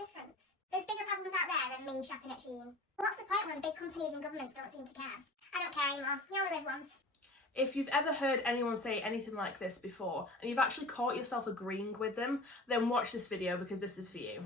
indifference. There's bigger problems out there than me shopping at Shein. What's the point when big companies and governments don't seem to care? I don't care anymore. You only live once. If you've ever heard anyone say anything like this before, and you've actually caught yourself agreeing with them, then watch this video because this is for you.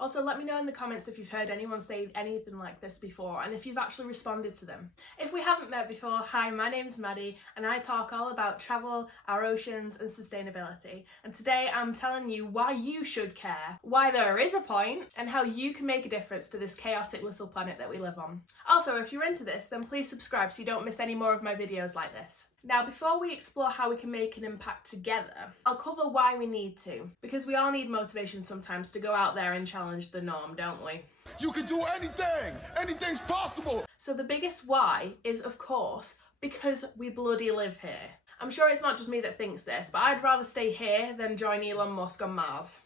Also, let me know in the comments if you've heard anyone say anything like this before and if you've actually responded to them. If we haven't met before, hi, my name's Maddie and I talk all about travel, our oceans and sustainability. And today I'm telling you why you should care, why there is a point, and how you can make a difference to this chaotic little planet that we live on. Also, if you're into this, then please subscribe so you don't miss any more of my videos like this. Now, before we explore how we can make an impact together, I'll cover why we need to, because we all need motivation sometimes to go out there and challenge the norm, don't we? You can do anything! Anything's possible! So the biggest why is, of course, because we bloody live here. I'm sure it's not just me that thinks this, but I'd rather stay here than join Elon Musk on Mars.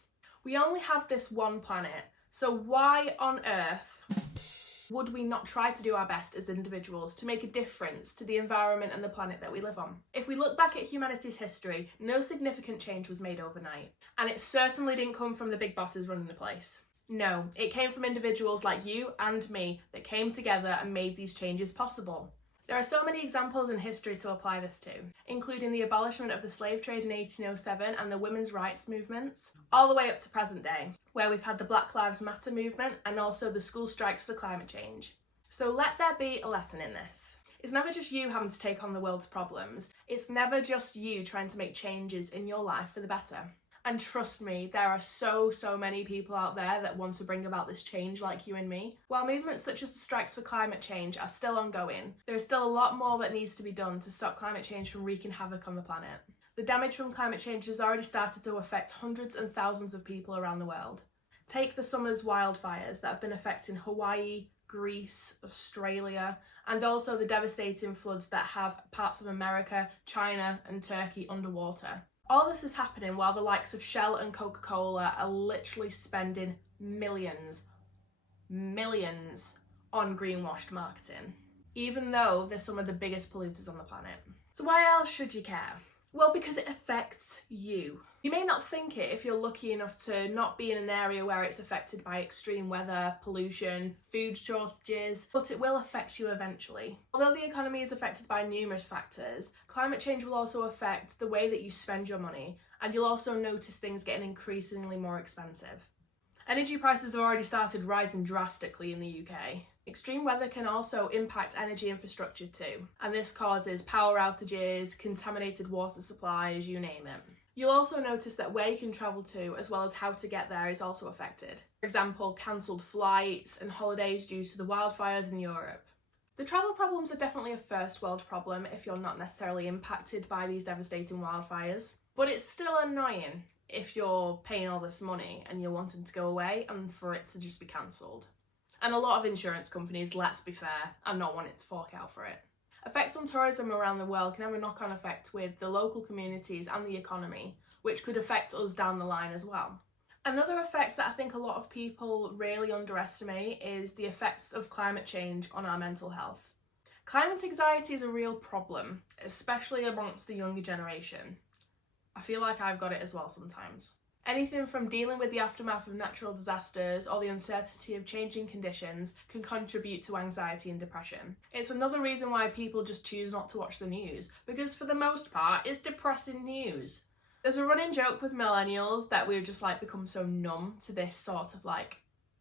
We only have this one planet, so why on earth would we not try to do our best as individuals to make a difference to the environment and the planet that we live on? If we look back at humanity's history, no significant change was made overnight. And it certainly didn't come from the big bosses running the place. No, it came from individuals like you and me that came together and made these changes possible. There are so many examples in history to apply this to, including the abolishment of the slave trade in 1807 and the women's rights movements, all the way up to present day, where we've had the Black Lives Matter movement and also the school strikes for climate change. So let there be a lesson in this. It's never just you having to take on the world's problems. It's never just you trying to make changes in your life for the better. And trust me, there are so many people out there that want to bring about this change like you and me. While movements such as the strikes for climate change are still ongoing, there is still a lot more that needs to be done to stop climate change from wreaking havoc on the planet. The damage from climate change has already started to affect hundreds and thousands of people around the world. Take the summer's wildfires that have been affecting Hawaii, Greece, Australia, and also the devastating floods that have parts of America, China, and Turkey underwater. All this is happening while the likes of Shell and Coca-Cola are literally spending millions on greenwashed marketing, even though they're some of the biggest polluters on the planet. So why else should you care? Well, because it affects you. You may not think it if you're lucky enough to not be in an area where it's affected by extreme weather, pollution, food shortages, but it will affect you eventually. Although the economy is affected by numerous factors, climate change will also affect the way that you spend your money, and you'll also notice things getting increasingly more expensive. Energy prices have already started rising drastically in the UK. Extreme weather can also impact energy infrastructure too, and this causes power outages, contaminated water supplies, you name it. You'll also notice that where you can travel to, as well as how to get there, is also affected. For example, cancelled flights and holidays due to the wildfires in Europe. The travel problems are definitely a first world problem if you're not necessarily impacted by these devastating wildfires, but it's still annoying if you're paying all this money and you're wanting to go away and for it to just be cancelled. And a lot of insurance companies, let's be fair, are not wanting to fork out for it. Effects on tourism around the world can have a knock-on effect with the local communities and the economy, which could affect us down the line as well. Another effect that I think a lot of people really underestimate is the effects of climate change on our mental health. Climate anxiety is a real problem, especially amongst the younger generation. I feel like I've got it as well sometimes. Anything from dealing with the aftermath of natural disasters or the uncertainty of changing conditions can contribute to anxiety and depression. It's another reason why people just choose not to watch the news, because for the most part, it's depressing news. There's a running joke with millennials that we've just become so numb to this sort of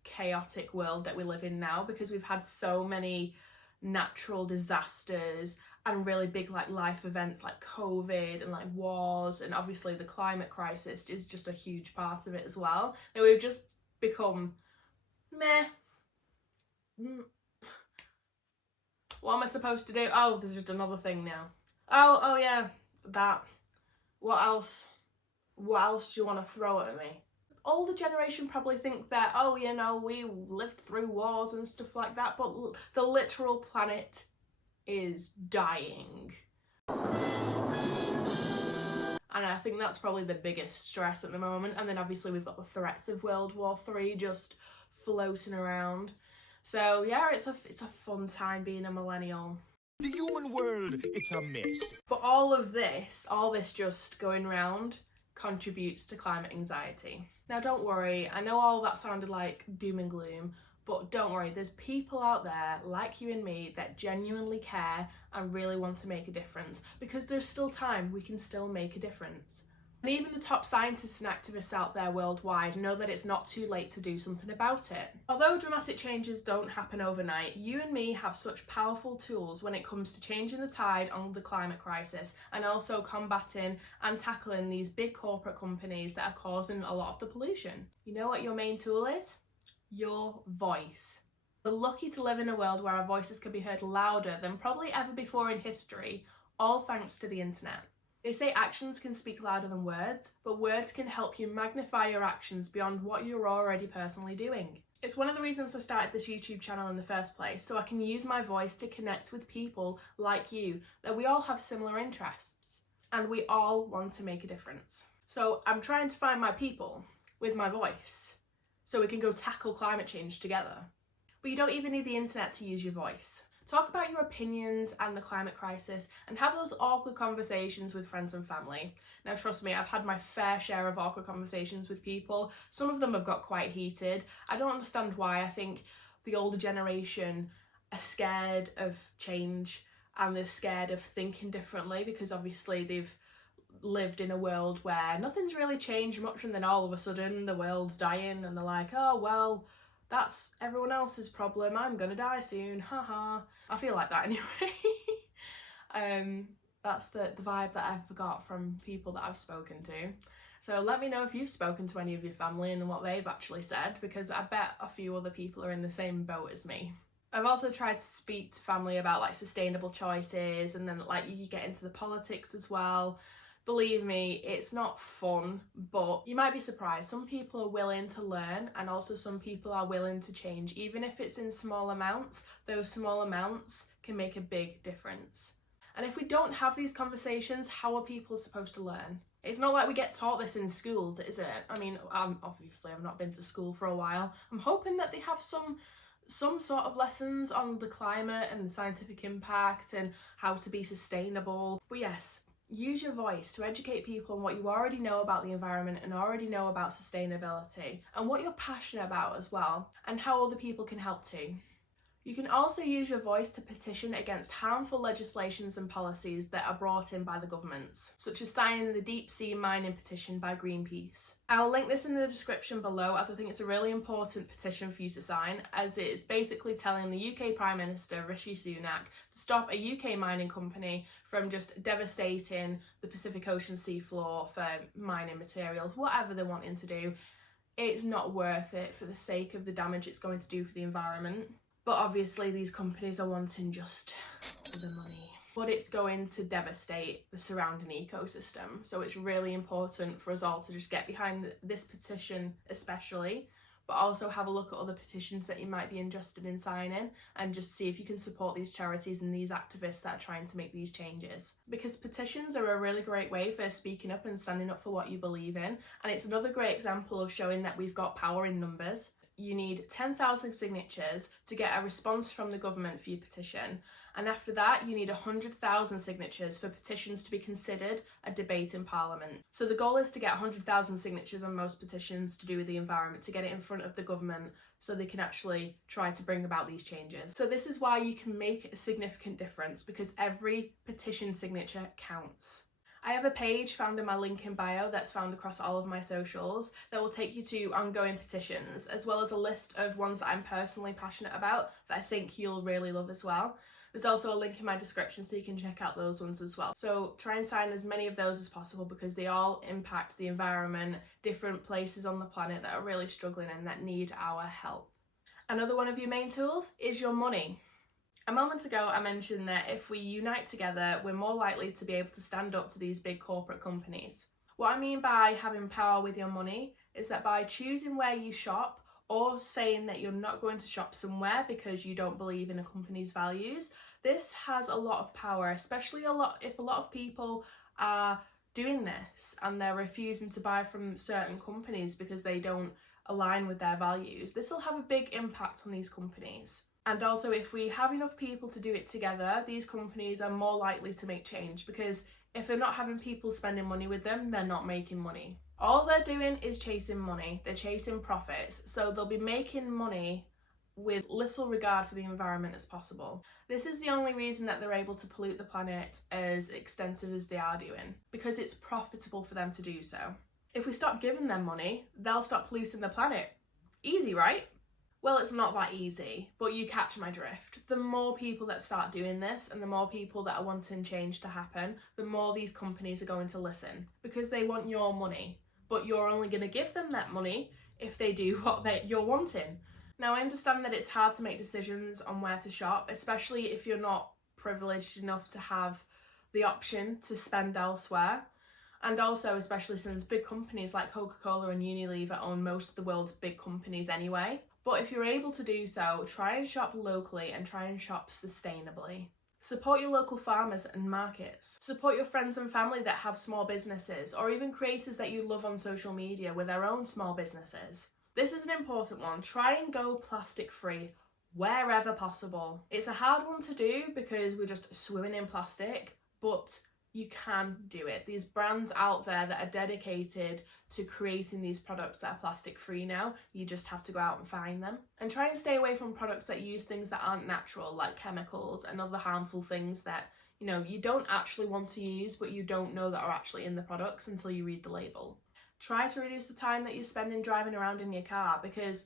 chaotic world that we live in now, because we've had so many natural disasters and really big life events like COVID and wars, and obviously the climate crisis is just a huge part of it as well, that we've just become meh. What am I supposed to do? Oh, there's just another thing now. Oh yeah, that. What else do you want to throw at me? Older generation probably think that, oh, we lived through wars and stuff like that, but the literal planet is dying. And I think that's probably the biggest stress at the moment. And then obviously we've got the threats of World War III just floating around. So yeah, it's a fun time being a millennial. The human world, it's a mess. But all this just going round contributes to climate anxiety. Now don't worry, I know all that sounded like doom and gloom, but don't worry, there's people out there like you and me that genuinely care and really want to make a difference, because there's still time, we can still make a difference. And even the top scientists and activists out there worldwide know that it's not too late to do something about it. Although dramatic changes don't happen overnight, you and me have such powerful tools when it comes to changing the tide on the climate crisis and also combating and tackling these big corporate companies that are causing a lot of the pollution. You know what your main tool is? Your voice. We're lucky to live in a world where our voices can be heard louder than probably ever before in history, all thanks to the internet. They say actions can speak louder than words, but words can help you magnify your actions beyond what you're already personally doing. It's one of the reasons I started this YouTube channel in the first place, so I can use my voice to connect with people like you, that we all have similar interests, and we all want to make a difference. So I'm trying to find my people with my voice, so we can go tackle climate change together. But you don't even need the internet to use your voice. Talk about your opinions and the climate crisis and have those awkward conversations with friends and family. Now trust me, I've had my fair share of awkward conversations with people. Some of them have got quite heated. I don't understand why. I think the older generation are scared of change and they're scared of thinking differently, because obviously they've lived in a world where nothing's really changed much, and then all of a sudden the world's dying and they're like, oh well, that's everyone else's problem, I'm gonna die soon, haha. I feel like that anyway. That's the vibe that I've got from people that I've spoken to. So let me know if you've spoken to any of your family and what they've actually said, because I bet a few other people are in the same boat as me. I've also tried to speak to family about like sustainable choices, and then like you get into the politics as well. Believe me, it's not fun, but you might be surprised. Some people are willing to learn, and also some people are willing to change. Even if it's in small amounts, those small amounts can make a big difference. And if we don't have these conversations, how are people supposed to learn? It's not like we get taught this in schools, is it? I mean, obviously I've not been to school for a while. I'm hoping that they have some sort of lessons on the climate and the scientific impact and how to be sustainable. But yes, use your voice to educate people on what you already know about the environment and already know about sustainability, and what you're passionate about as well, and how other people can help too. You can also use your voice to petition against harmful legislations and policies that are brought in by the governments, such as signing the deep sea mining petition by Greenpeace. I'll link this in the description below, as I think it's a really important petition for you to sign, as it is basically telling the UK Prime Minister Rishi Sunak to stop a UK mining company from just devastating the Pacific Ocean seafloor for mining materials, whatever they're wanting to do. It's not worth it for the sake of the damage it's going to do for the environment. But obviously these companies are wanting just the money. But it's going to devastate the surrounding ecosystem. So it's really important for us all to just get behind this petition especially, but also have a look at other petitions that you might be interested in signing, and just see if you can support these charities and these activists that are trying to make these changes. Because petitions are a really great way for speaking up and standing up for what you believe in. And it's another great example of showing that we've got power in numbers. You need 10,000 signatures to get a response from the government for your petition, and after that you need 100,000 signatures for petitions to be considered a debate in Parliament. So the goal is to get 100,000 signatures on most petitions to do with the environment, to get it in front of the government so they can actually try to bring about these changes. So this is why you can make a significant difference, because every petition signature counts. I have a page found in my link in bio that's found across all of my socials that will take you to ongoing petitions, as well as a list of ones that I'm personally passionate about that I think you'll really love as well. There's also a link in my description so you can check out those ones as well. So try and sign as many of those as possible, because they all impact the environment, different places on the planet that are really struggling and that need our help. Another one of your main tools is your money. A moment ago I mentioned that if we unite together, we're more likely to be able to stand up to these big corporate companies. What I mean by having power with your money is that by choosing where you shop, or saying that you're not going to shop somewhere because you don't believe in a company's values, this has a lot of power, especially if a lot of people are doing this and they're refusing to buy from certain companies because they don't align with their values. This will have a big impact on these companies. And also, if we have enough people to do it together, these companies are more likely to make change, because if they're not having people spending money with them, they're not making money. All they're doing is chasing money. They're chasing profits. So they'll be making money with little regard for the environment as possible. This is the only reason that they're able to pollute the planet as extensive as they are doing, because it's profitable for them to do so. If we stop giving them money, they'll stop polluting the planet. Easy, right? Well, it's not that easy, but you catch my drift. The more people that start doing this and the more people that are wanting change to happen, the more these companies are going to listen, because they want your money, but you're only going to give them that money if they do what you're wanting. Now, I understand that it's hard to make decisions on where to shop, especially if you're not privileged enough to have the option to spend elsewhere. And also, especially since big companies like Coca-Cola and Unilever own most of the world's big companies anyway. But if you're able to do so, try and shop locally and try and shop sustainably. Support your local farmers and markets. Support your friends and family that have small businesses, or even creators that you love on social media with their own small businesses. This is an important one. Try and go plastic free wherever possible. It's a hard one to do because we're just swimming in plastic, but you can do it. These brands out there that are dedicated to creating these products that are plastic free now, you just have to go out and find them. And try and stay away from products that use things that aren't natural, like chemicals and other harmful things that, you know, you don't actually want to use, but you don't know that are actually in the products until you read the label. Try to reduce the time that you're spending driving around in your car, because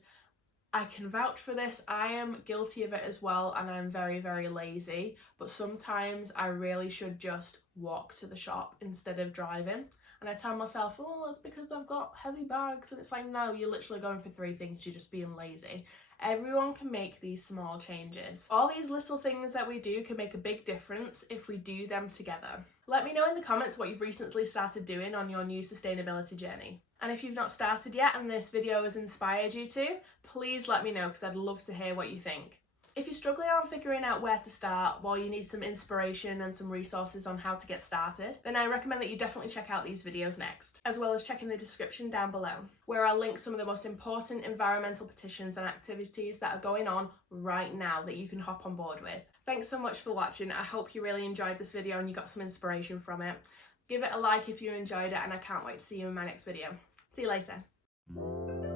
I can vouch for this. I am guilty of it as well, and I'm very, very lazy, but sometimes I really should just walk to the shop instead of driving. And I tell myself, oh, that's because I've got heavy bags, and it's like, no, you're literally going for 3 things, you're just being lazy. Everyone can make these small changes. All these little things that we do can make a big difference if we do them together. Let me know in the comments what you've recently started doing on your new sustainability journey. And if you've not started yet and this video has inspired you to, please let me know, because I'd love to hear what you think. If you're struggling on figuring out where to start, or you need some inspiration and some resources on how to get started, then I recommend that you definitely check out these videos next, as well as checking the description down below, where I'll link some of the most important environmental petitions and activities that are going on right now that you can hop on board with. Thanks so much for watching. I hope you really enjoyed this video and you got some inspiration from it. Give it a like if you enjoyed it, and I can't wait to see you in my next video. See you later.